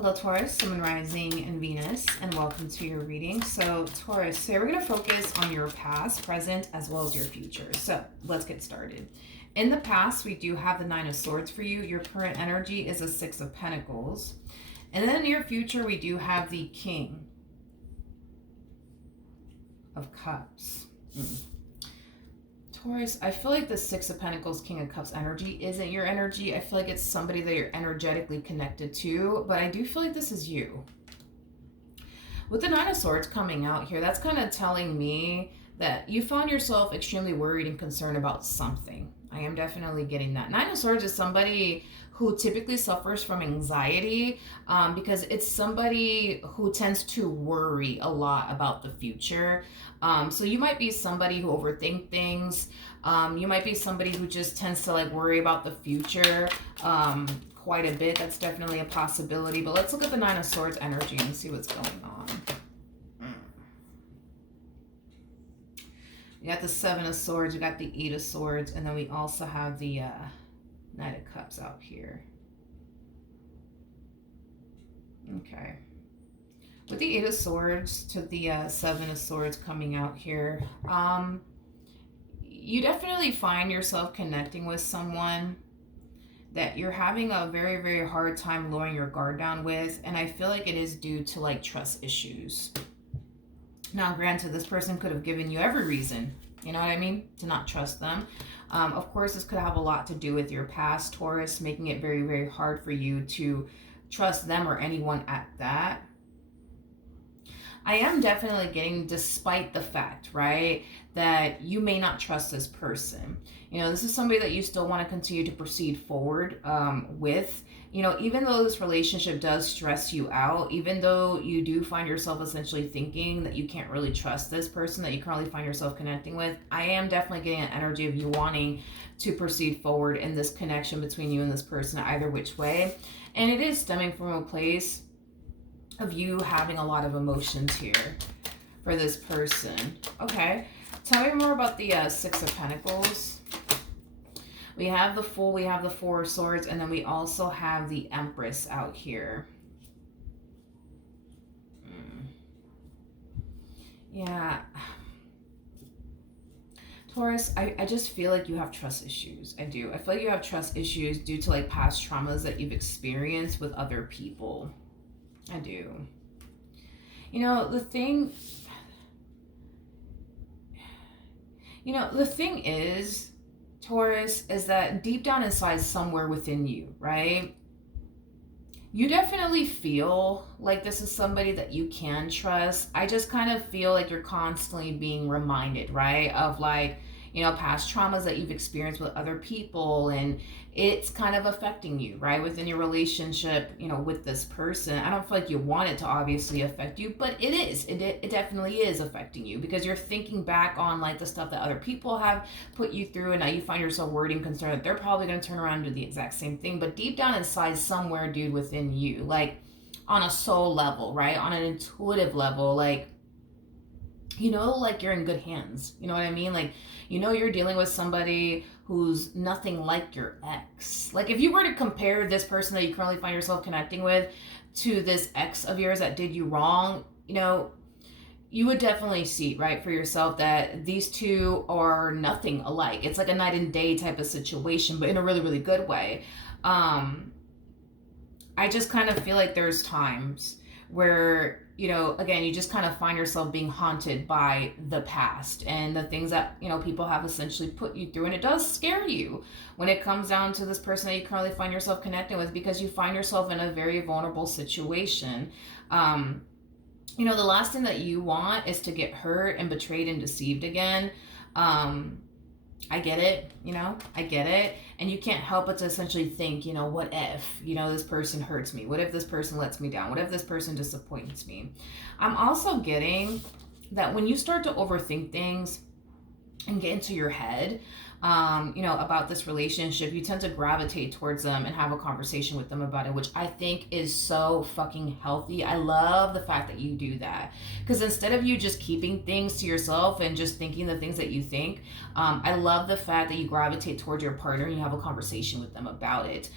Hello Taurus, Sun, Moon, Rising, and Venus, and welcome to your reading. So Taurus, today we're going to focus on your past, present, as well as your future. So let's get started. In the past, we do have the Nine of Swords for you. Your current energy is a Six of Pentacles. And then in the near future, we do have the King of Cups. Taurus, I feel like the Six of Pentacles, King of Cups energy isn't your energy. I feel like it's somebody that you're energetically connected to, but I do feel like this is you. With the Nine of Swords coming out here, that's kind of telling me that you found yourself extremely worried and concerned about something. I am definitely getting that. Nine of Swords is somebody who typically suffers from anxiety because it's somebody who tends to worry a lot about the future. So you might be somebody who overthink things. You might be somebody who just tends to like worry about the future quite a bit. That's definitely a possibility. But let's look at the Nine of Swords energy and see what's going on. You got the Seven of Swords, you got the Eight of Swords, and then we also have the Knight of Cups out here. Okay. With the Eight of Swords to the Seven of Swords coming out here, you definitely find yourself connecting with someone that you're having a very, very hard time lowering your guard down with, and I feel like it is due to like trust issues. Now, granted, this person could have given you every reason, you know what I mean, to not trust them. Of course, this could have a lot to do with your past, Taurus, making it very, very hard for you to trust them or anyone at that. I am definitely getting, despite the fact, right, that you may not trust this person. You know, this is somebody that you still want to continue to proceed forward with. You know, even though this relationship does stress you out, even though you do find yourself essentially thinking that you can't really trust this person that you currently find yourself connecting with, I am definitely getting an energy of you wanting to proceed forward in this connection between you and this person, either which way. And it is stemming from a place of you having a lot of emotions here for this person. Okay, tell me more about the Six of Pentacles. We have the Fool, we have the Four of Swords, and then we also have the Empress out here. Yeah. Taurus, I just feel like you have trust issues. I do. I feel like you have trust issues due to like past traumas that you've experienced with other people. I do. You know, the thing is, Taurus, is that deep down inside somewhere within you, right? You definitely feel like this is somebody that you can trust. I just kind of feel like you're constantly being reminded, right, of like, you know, past traumas that you've experienced with other people, and it's kind of affecting you, right, within your relationship, you know, with this person. I don't feel like you want it to obviously affect you, but it is. It definitely is affecting you because you're thinking back on like the stuff that other people have put you through, and now you find yourself worried and concerned that they're probably going to turn around and do the exact same thing. But deep down inside somewhere, dude, within you, like on a soul level, right, on an intuitive level, like, you know, like you're in good hands. You know what I mean? Like, you know, you're dealing with somebody who's nothing like your ex. Like if you were to compare this person that you currently find yourself connecting with to this ex of yours that did you wrong, you know, you would definitely see, right, for yourself that these two are nothing alike. It's like a night and day type of situation, but in a really, really good way. I just kind of feel like there's times where, you know, again, you just kind of find yourself being haunted by the past and the things that, you know, people have essentially put you through. And it does scare you when it comes down to this person that you currently find yourself connecting with, because you find yourself in a very vulnerable situation. You know, the last thing that you want is to get hurt and betrayed and deceived again. I get it, you know, I get it. And you can't help but to essentially think, you know, what if, you know, this person hurts me? What if this person lets me down? What if this person disappoints me? I'm also getting that when you start to overthink things and get into your head, about this relationship, you tend to gravitate towards them and have a conversation with them about it, which I think is so fucking healthy. I love the fact that you do that, because instead of you just keeping things to yourself and just thinking the things that you think, I love the fact that you gravitate towards your partner and you have a conversation with them about it.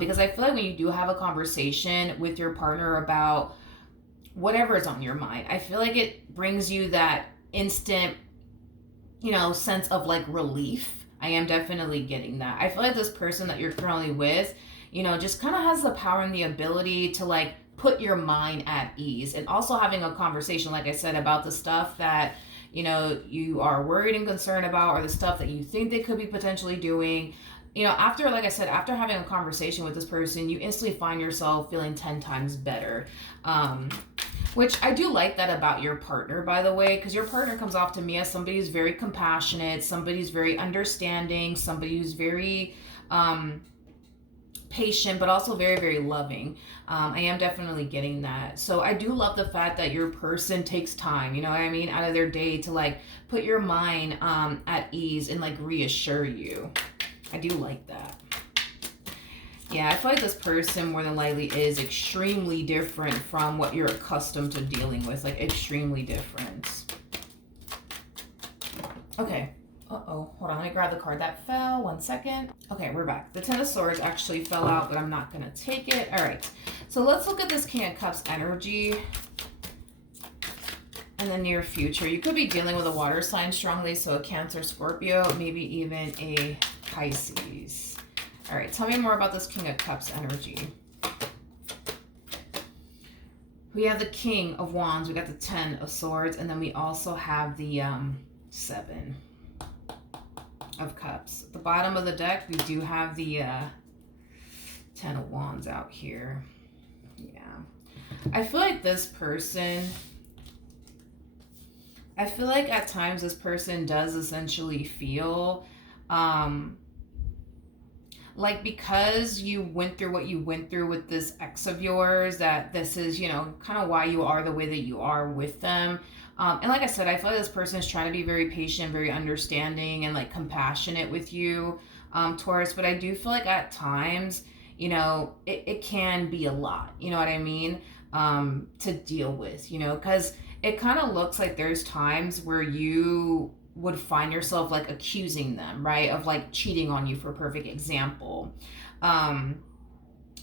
Because I feel like when you do have a conversation with your partner about whatever is on your mind, I feel like it brings you that instant, sense of like relief. I am definitely getting that. I feel like this person that you're currently with, just kind of has the power and the ability to like put your mind at ease, and also having a conversation, like I said, about the stuff that, you are worried and concerned about, or the stuff that you think they could be potentially doing. After, like I said, after having a conversation with this person, you instantly find yourself feeling 10 times better. Which I do like that about your partner, by the way, because your partner comes off to me as somebody who's very compassionate, somebody who's very understanding, somebody who's very patient, but also very, very loving. I am definitely getting that. So I do love the fact that your person takes time, out of their day to like put your mind at ease and like reassure you. I do like that. Yeah, I feel like this person more than likely is extremely different from what you're accustomed to dealing with. Like, extremely different. Okay. Uh-oh. Hold on. Let me grab the card that fell. 1 second. Okay, we're back. The Ten of Swords actually fell out, but I'm not going to take it. All right. So let's look at this King of Cups energy in the near future. You could be dealing with a water sign strongly, so a Cancer, Scorpio, maybe even a Pisces. All right, tell me more about this King of Cups energy. We have the King of Wands, we got the 10 of Swords, and then we also have the 7 of Cups. At the bottom of the deck, we do have the 10 of Wands out here. Yeah. I feel like this person, at times this person does essentially feel like, because you went through what you went through with this ex of yours, that this is, kind of why you are the way that you are with them. And like I said, I feel like this person is trying to be very patient, very understanding, and like compassionate with you, Taurus. But I do feel like at times, it can be a lot, you know what I mean, to deal with, because it kind of looks like there's times where you would find yourself like accusing them, right, of like cheating on you, for a perfect example.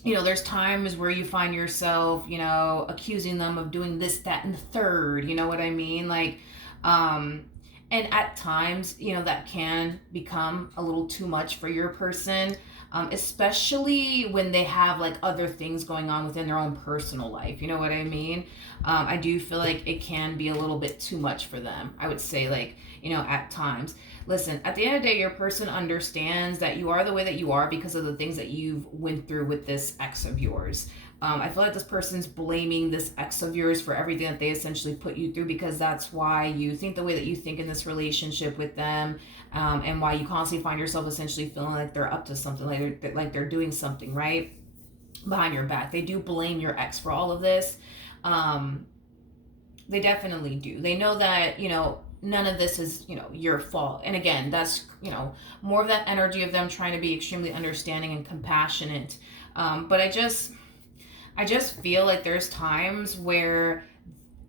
There's times where you find yourself, accusing them of doing this, that, and the third, you know what I mean? Like, and at times, that can become a little too much for your person, especially when they have like other things going on within their own personal life, you know what I mean? I do feel like it can be a little bit too much for them. I would say, like, at times. Listen, at the end of the day, your person understands that you are the way that you are because of the things that you've went through with this ex of yours. I feel like this person's blaming this ex of yours for everything that they essentially put you through, because that's why you think the way that you think in this relationship with them, and why you constantly find yourself essentially feeling like they're up to something, like they're doing something, right, behind your back. They do blame your ex for all of this. They definitely do. They know that, none of this is, your fault. And again, that's, more of that energy of them trying to be extremely understanding and compassionate. But I just feel like there's times where,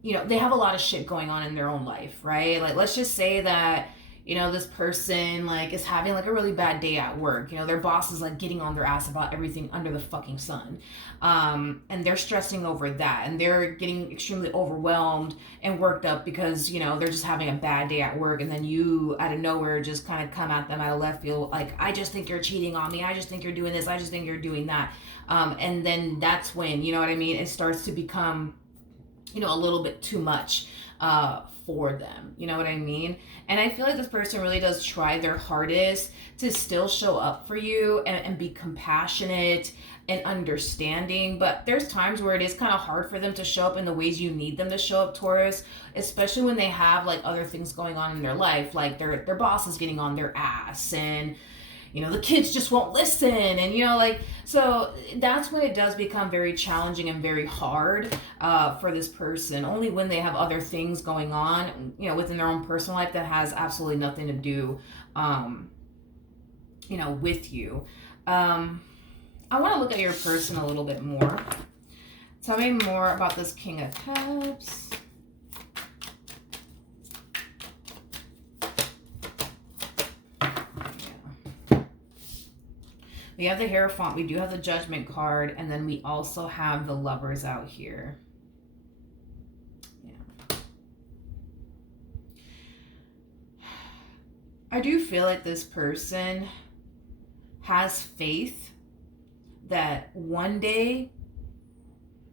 they have a lot of shit going on in their own life, right? Like, let's just say that, this person like is having like a really bad day at work. Their boss is like getting on their ass about everything under the fucking sun. And they're stressing over that, and they're getting extremely overwhelmed and worked up because, they're just having a bad day at work. And then you out of nowhere just kind of come at them out of left field. Like, I just think you're cheating on me. I just think you're doing this. I just think you're doing that. And then that's when, you know what I mean? It starts to become, a little bit too much for them. You know what I mean? And I feel like this person really does try their hardest to still show up for you and be compassionate and understanding. But there's times where it is kind of hard for them to show up in the ways you need them to show up, Taurus, especially when they have like other things going on in their life, like their boss is getting on their ass, and the kids just won't listen. And, so that's when it does become very challenging and very hard for this person, only when they have other things going on, within their own personal life that has absolutely nothing to do with you. I want to look at your person a little bit more. Tell me more about this King of Cups. We have the Hierophant, we do have the Judgment card, and then we also have the Lovers out here. Yeah. I do feel like this person has faith that one day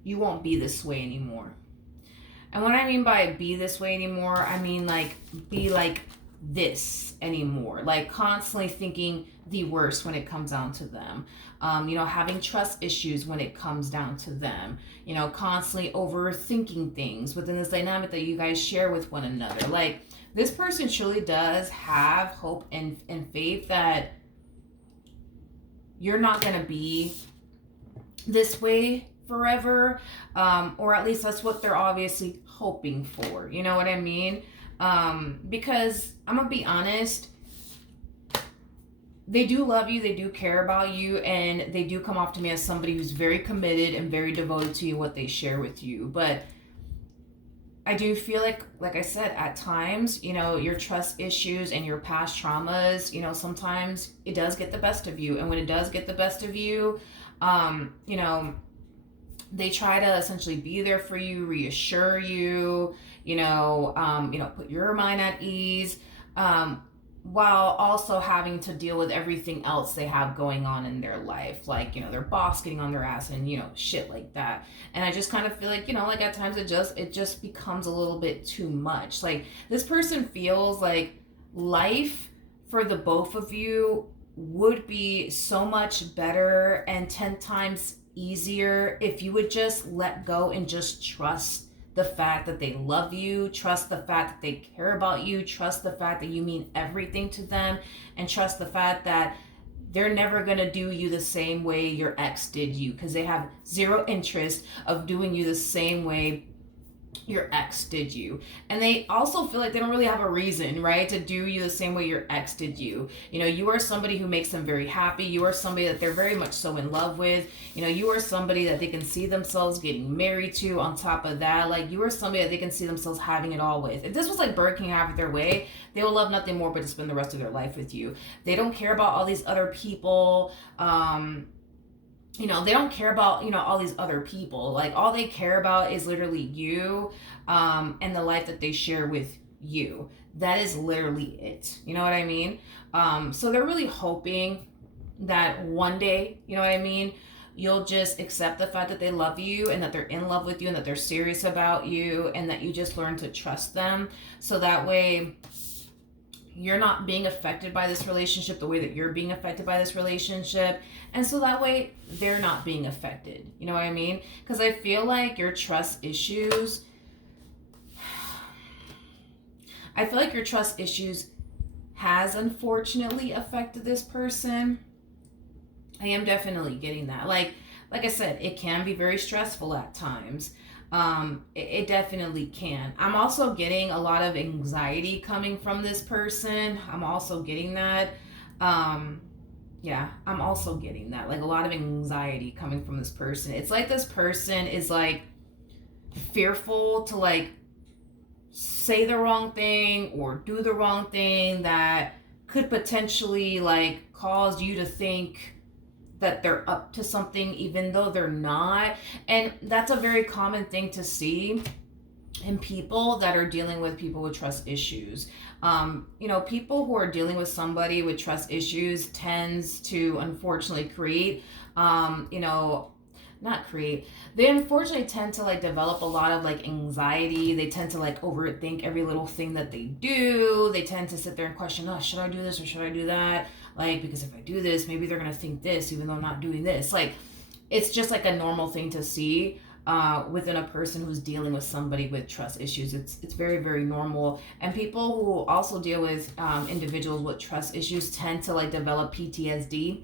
you won't be this way anymore. And what I mean by be this way anymore, I mean like be like this anymore, like constantly thinking the worst when it comes down to them, having trust issues when it comes down to them, constantly overthinking things within this dynamic that you guys share with one another. Like this person truly does have hope and faith that you're not going to be this way forever, or at least that's what they're obviously hoping for. You know what I mean? Because I'm gonna be honest, they do love you, they do care about you, and they do come off to me as somebody who's very committed and very devoted to you, what they share with you. But I do feel like I said, at times, your trust issues and your past traumas, sometimes it does get the best of you. And when it does get the best of you, they try to essentially be there for you, reassure you, put your mind at ease, while also having to deal with everything else they have going on in their life. Like, their boss getting on their ass and, shit like that. And I just kind of feel like, at times it just becomes a little bit too much. Like this person feels like life for the both of you would be so much better and 10 times easier if you would just let go and just trust the fact that they love you, trust the fact that they care about you, trust the fact that you mean everything to them, and trust the fact that they're never going to do you the same way your ex did you, because they have zero interest of doing you the same way your ex did you. And they also feel like they don't really have a reason, right, to do you the same way your ex did you. You are somebody who makes them very happy. You are somebody that they're very much so in love with. You are somebody that they can see themselves getting married to. On top of that, like, you are somebody that they can see themselves having it all with. If this was like Burger King have it their way, they will love nothing more but to spend the rest of their life with you. They don't care about all these other people. They don't care about, all these other people. Like, all they care about is literally you, and the life that they share with you. That is literally it. You know what I mean? So they're really hoping that one day, you know what I mean, you'll just accept the fact that they love you and that they're in love with you and that they're serious about you and that you just learn to trust them. So that way you're not being affected by this relationship the way that you're being affected by this relationship. And so that way they're not being affected. You know what I mean? Because I feel like your trust issues, has unfortunately affected this person. I am definitely getting that. Like I said, it can be very stressful at times. It definitely can. I'm also getting a lot of anxiety coming from this person. I'm also getting that. I'm also getting that. Like, a lot of anxiety coming from this person. It's like this person is like fearful to like say the wrong thing or do the wrong thing that could potentially like cause you to think that they're up to something even though they're not. And that's a very common thing to see in people that are dealing with people with trust issues. People who are dealing with somebody with trust issues tends to unfortunately they unfortunately tend to like develop a lot of like anxiety. They tend to like overthink every little thing that they do. They tend to sit there and question, oh, should I do this or should I do that? Like, because if I do this, maybe they're going to think this, even though I'm not doing this. Like, it's just like a normal thing to see within a person who's dealing with somebody with trust issues. It's very, very normal. And people who also deal with individuals with trust issues tend to like develop PTSD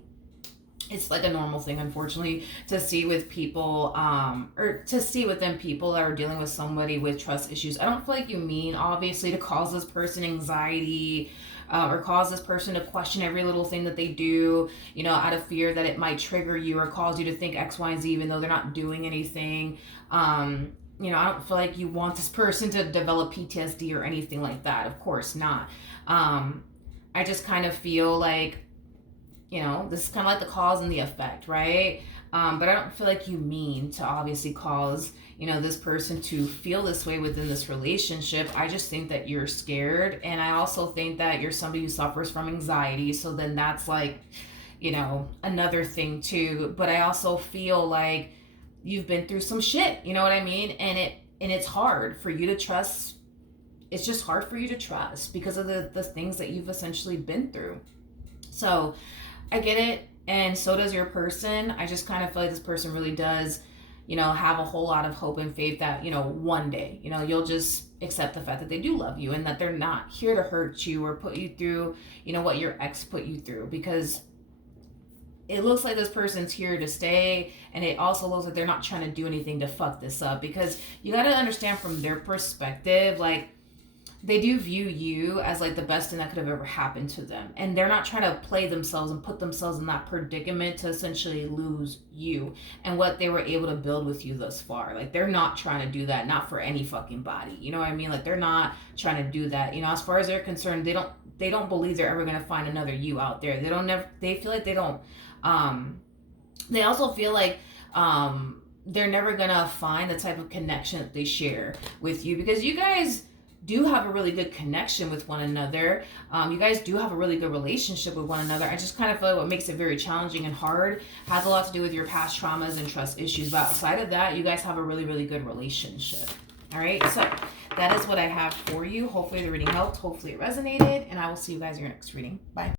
It's like a normal thing, unfortunately, to see with people, or to see within people that are dealing with somebody with trust issues. I don't feel like you mean, obviously, to cause this person anxiety, or cause this person to question every little thing that they do, you know, out of fear that it might trigger you or cause you to think X, Y, and Z, even though they're not doing anything. You know, I don't feel like you want this person to develop PTSD or anything like that. Of course not. I just kind of feel like, you know, this is kind of like the cause and the effect, right? But I don't feel like you mean to obviously cause, you know, this person to feel this way within this relationship. I just think that you're scared. And I also think that you're somebody who suffers from anxiety. So then that's like, you know, another thing too. But I also feel like you've been through some shit, you know what I mean? And it's hard for you to trust. It's just hard for you to trust because of the things that you've essentially been through. So I get it, and so does your person. I just kind of feel like this person really does, you know, have a whole lot of hope and faith that, you know, one day, you know, you'll just accept the fact that they do love you and that they're not here to hurt you or put you through, you know, what your ex put you through. Because it looks like this person's here to stay, and it also looks like they're not trying to do anything to fuck this up. Because you got to understand from their perspective, like, they do view you as like the best thing that could have ever happened to them, and they're not trying to play themselves and put themselves in that predicament to essentially lose you and what they were able to build with you thus far. Like, they're not trying to do that, not for any fucking body, you know what I mean? Like, they're not trying to do that, you know. As far as they're concerned, they don't believe they're ever going to find another you out there. They feel like they don't, they also feel like, they're never gonna find the type of connection that they share with you, because you guys do have a really good connection with one another. You guys do have a really good relationship with one another. I just kind of feel like what makes it very challenging and hard has a lot to do with your past traumas and trust issues. But outside of that, you guys have a really, really good relationship. All right, so that is what I have for you. Hopefully the reading helped. Hopefully it resonated, and I will see you guys in your next reading. Bye.